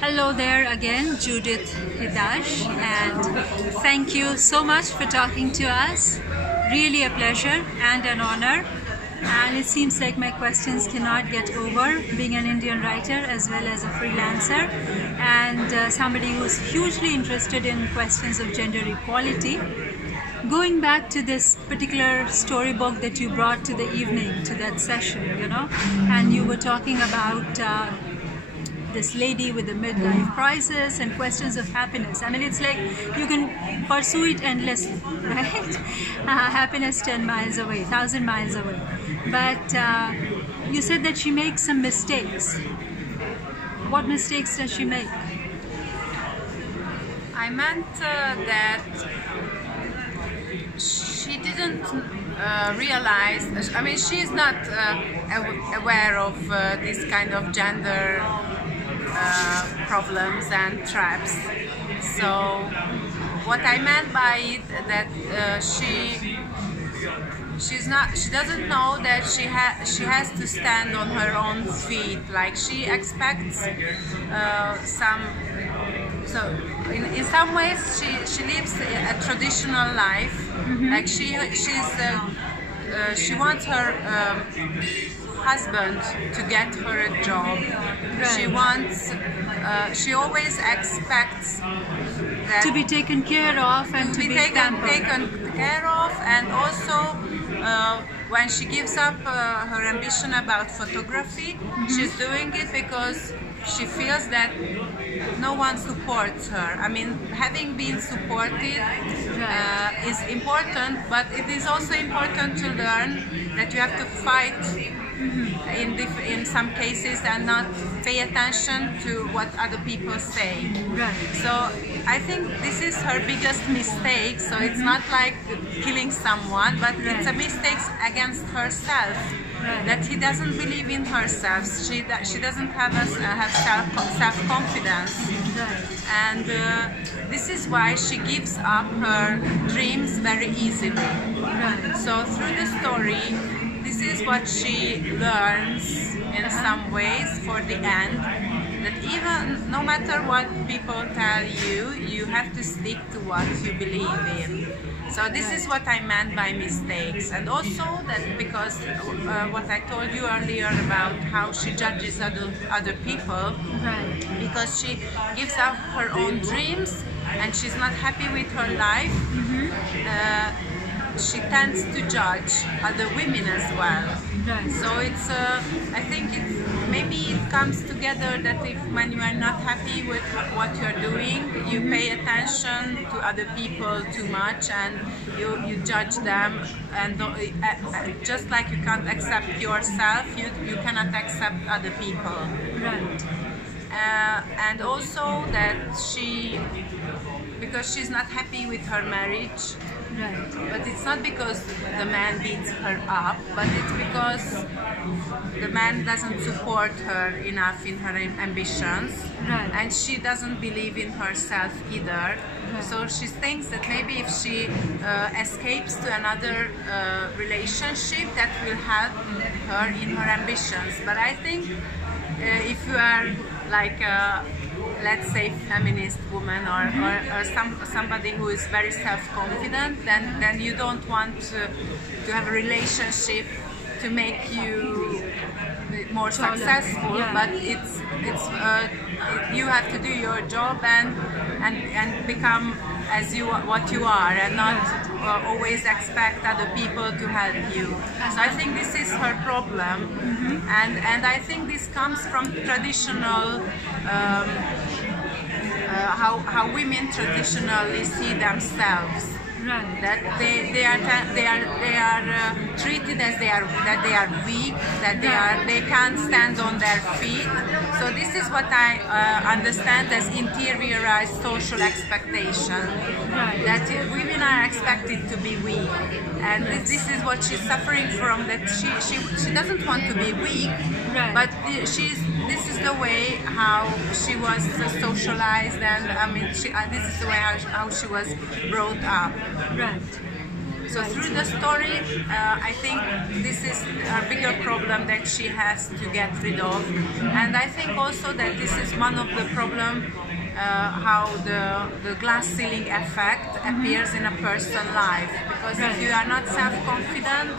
Hello there again, Judith Hidas, and thank you so much for talking to us. Really a pleasure and an honor. And it seems like my questions cannot get over, being an Indian writer as well as a freelancer and somebody who's hugely interested in questions of gender equality. Going back to this particular storybook that you brought to the evening, to that session, and you were talking about this lady with the midlife crisis and questions of happiness. I mean, it's like you can pursue it endlessly, right? Happiness 10 miles away, 1,000 miles away. But you said that she makes some mistakes. What mistakes does she make? I meant that she didn't realize, I mean, she's not aware of this kind of gender problems and traps. So what I meant by it, that she doesn't know that she has to stand on her own feet. Like she expects so in some ways she lives a traditional life. Like she wants her husband to get her a job. Right. She always expects that to be taken care of and to be taken care of, and also when she gives up her ambition about photography, she's doing it because she feels that no one supports her. I mean, having been supported is important, but it is also important to learn that you have to fight in some cases and not pay attention to what other people say. Right. So I think this is her biggest mistake. So it's not like killing someone, but it's a mistake against herself. Right. That he doesn't believe in herself. She doesn't have self-confidence. Right. And this is why she gives up her dreams very easily. Right. So through the story, this is what she learns in some ways for the end, that even no matter what people tell you, you have to stick to what you believe in. So this is what I meant by mistakes. And also that because what I told you earlier about how she judges other people, because she gives up her own dreams and she's not happy with her life, she tends to judge other women as well. Right. So it's, I think maybe it comes together that when you are not happy with what you're doing, you pay attention to other people too much and you judge them, and just like you can't accept yourself, you cannot accept other people. Right. And also that because she's not happy with her marriage. Right. But it's not because the man beats her up, but it's because the man doesn't support her enough in her ambitions. Right. And she doesn't believe in herself either. Right. So she thinks that maybe if she escapes to another relationship, that will help her in her ambitions. But I think if you are like let's say feminist woman or somebody who is very self-confident, then you don't want to have a relationship to make you more successful, but it's you have to do your job and become what you are, and not always expect other people to help you. So I think this is her problem, and I think this comes from traditional how women traditionally see themselves. Right. That they are treated as that they are weak, that they can't stand on their feet. So this is what I understand as interiorized social expectation. Right. That women are expected to be weak, and this is what she's suffering from. That she doesn't want to be weak, but this is the way how she was socialized, and I mean this is the way how she was brought up. Right. So through the story, I think this is a bigger problem that she has to get rid of. And I think also that this is one of the problems how the glass ceiling effect appears in a person's life. Because if you are not self-confident,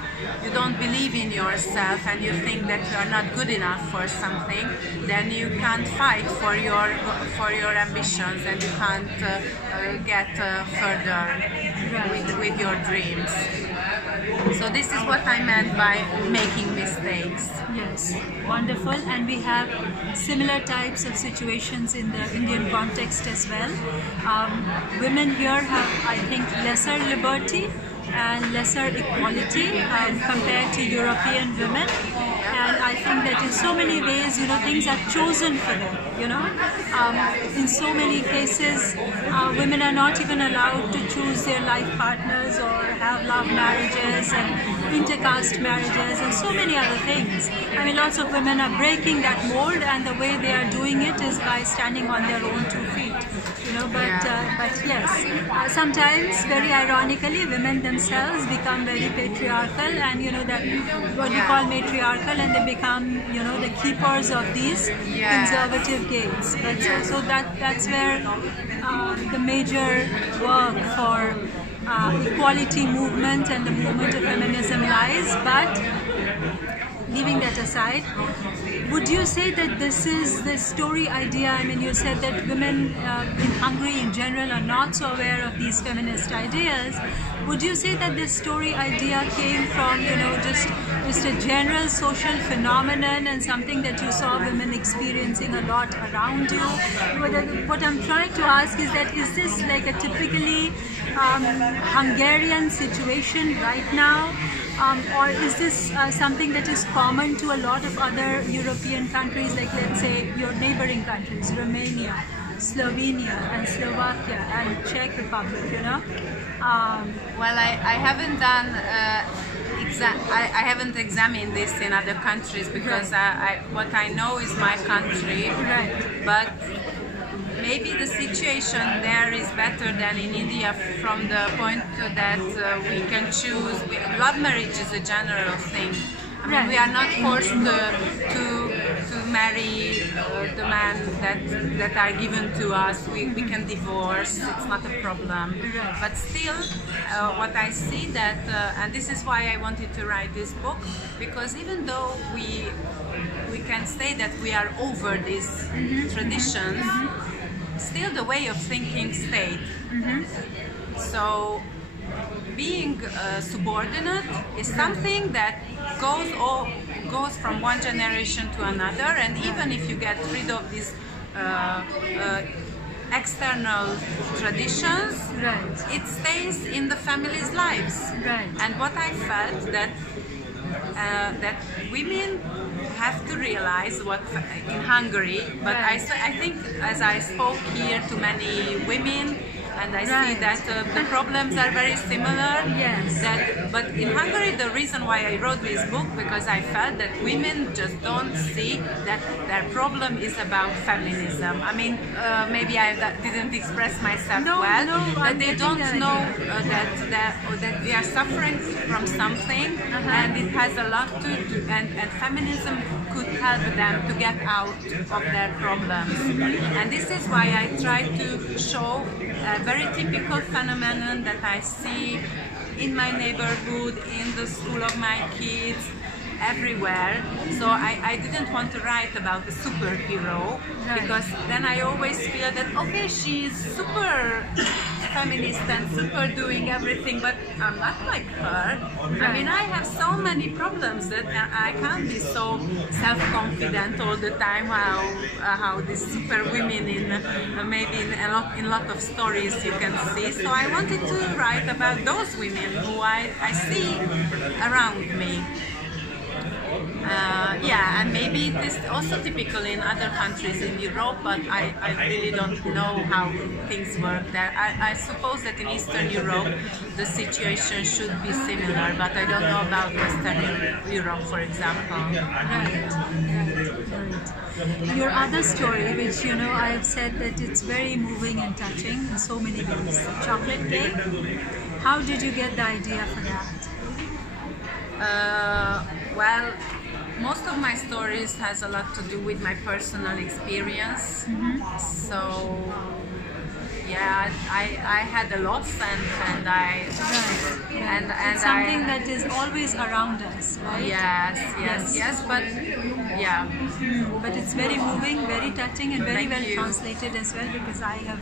you don't believe in yourself, and you think that you are not good enough for something, then you can't fight for your ambitions, and you can't get further with your dreams. So this is what I meant by making mistakes. Yes, wonderful. And we have similar types of situations in the Indian context as well. Women here have, I think, lesser liberty and lesser equality compared to European women. And I think that in so many ways, things are chosen for them, in so many cases, women are not even allowed to choose their life partners or have love marriages and intercaste marriages and so many other things. I mean, lots of women are breaking that mold, and the way they are doing it is by standing on their own 2 feet. But yes, sometimes, very ironically, women themselves become very patriarchal, and that what you call matriarchal, and they become the keepers of these conservative gains. But so that's where the major work for equality movement and the movement of feminism lies. But leaving that aside, would you say that this is the story idea? I mean, you said that women in Hungary in general are not so aware of these feminist ideas. Would you say that this story idea came from, just a general social phenomenon and something that you saw women experiencing a lot around you? What I'm trying to ask is that, is this like a typically Hungarian situation right now? Or is this something that is common to a lot of other European countries, like let's say your neighboring countries, Romania, Slovenia and Slovakia and Czech Republic, Well, I haven't done I haven't examined this in other countries, because what I know is my country. Right. But maybe the situation there is better than in India, from the point that we can choose. Love marriage is a general thing. I mean, we are not forced to marry the man that are given to us. We can divorce. It's not a problem. But still, what I see that, and this is why I wanted to write this book, because even though we can say that we are over these traditions, still the way of thinking stayed. So being subordinate is something that goes from one generation to another, and even if you get rid of these external traditions, it stays in the family's lives. And what I felt that women have to realize what in Hungary, but I think as I spoke here to many women, and I see that the problems are very similar. Yes. But in Hungary, the reason why I wrote this book, because I felt that women just don't see that their problem is about feminism. I mean, maybe I didn't express myself well. That they don't know that we are suffering from something, and it has a lot to do, and feminism could help them to get out of their problems. And this is why I try to show a very typical phenomenon that I see in my neighborhood, in the school of my kids, everywhere. So I didn't want to write about a superhero, because then I always feel that, okay, she's super feminist and super doing everything, but I'm not like her. I mean, I have so many problems that I can't be so self-confident all the time, how these super women maybe in a lot of stories you can see. So I wanted to write about those women who I see around me. Yeah, and maybe it is also typical in other countries in Europe, but I really don't know how things work there. I suppose that in Eastern Europe the situation should be similar, but I don't know about Western Europe, for example. Right. Your other story, which I have said that it's very moving and touching in so many ways, chocolate cake. How did you get the idea for that? Well, most of my stories has a lot to do with my personal experience. So yeah, I had a loss and I and it's something that is always around us, right? Yes, but yeah. But it's very moving, very touching, and very well translated as well, because I have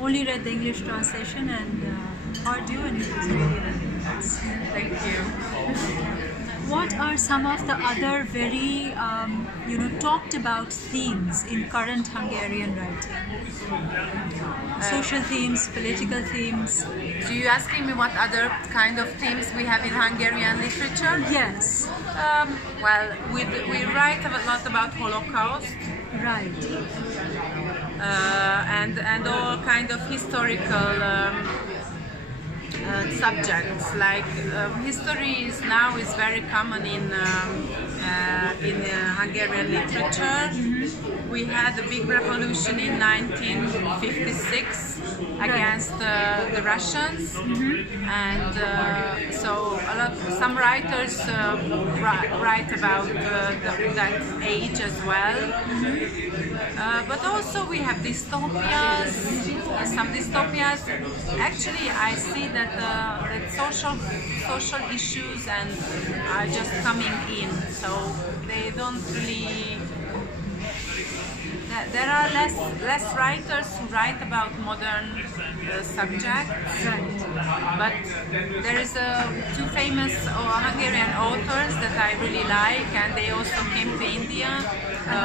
only read the English translation and heard you, and it was really, really nice. Thank you. What are some of the other very, talked about themes in current Hungarian writing? Social themes, political themes. So you asking me what other kind of themes we have in Hungarian literature? Yes. Well, we write a lot about Holocaust. Right. And all kind of historical subjects, like history now is very common in Hungarian literature. We had a big revolution in 1956 against the Russians, and so some writers write about that age as well. But also we have dystopias, some dystopias. Actually, I see that social issues are just coming in, so they don't really. There are less writers who write about modern subjects, but there is two famous Hungarian authors that I really like, and they also came to India.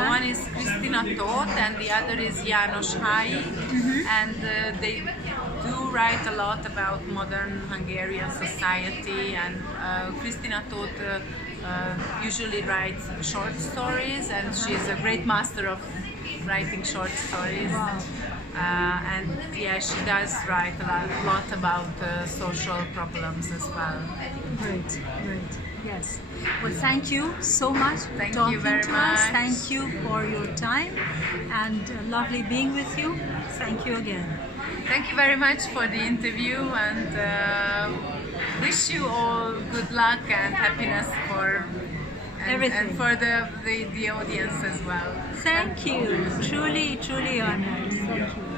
One is Kristina Tóth and the other is János Hai, and they do write a lot about modern Hungarian society, and Kristina Tóth usually writes short stories, and she's a great master of writing short stories. Wow. And yeah, she does write a lot about social problems as well. Great. Yes. Well, thank you so much for Thank talking you very to much. us. Thank you for your time, and lovely being with you. Thank you again. Thank you very much for the interview, and wish you all good luck and happiness for everything, and for the audience as well. Thank you. Truly honored. Thank you.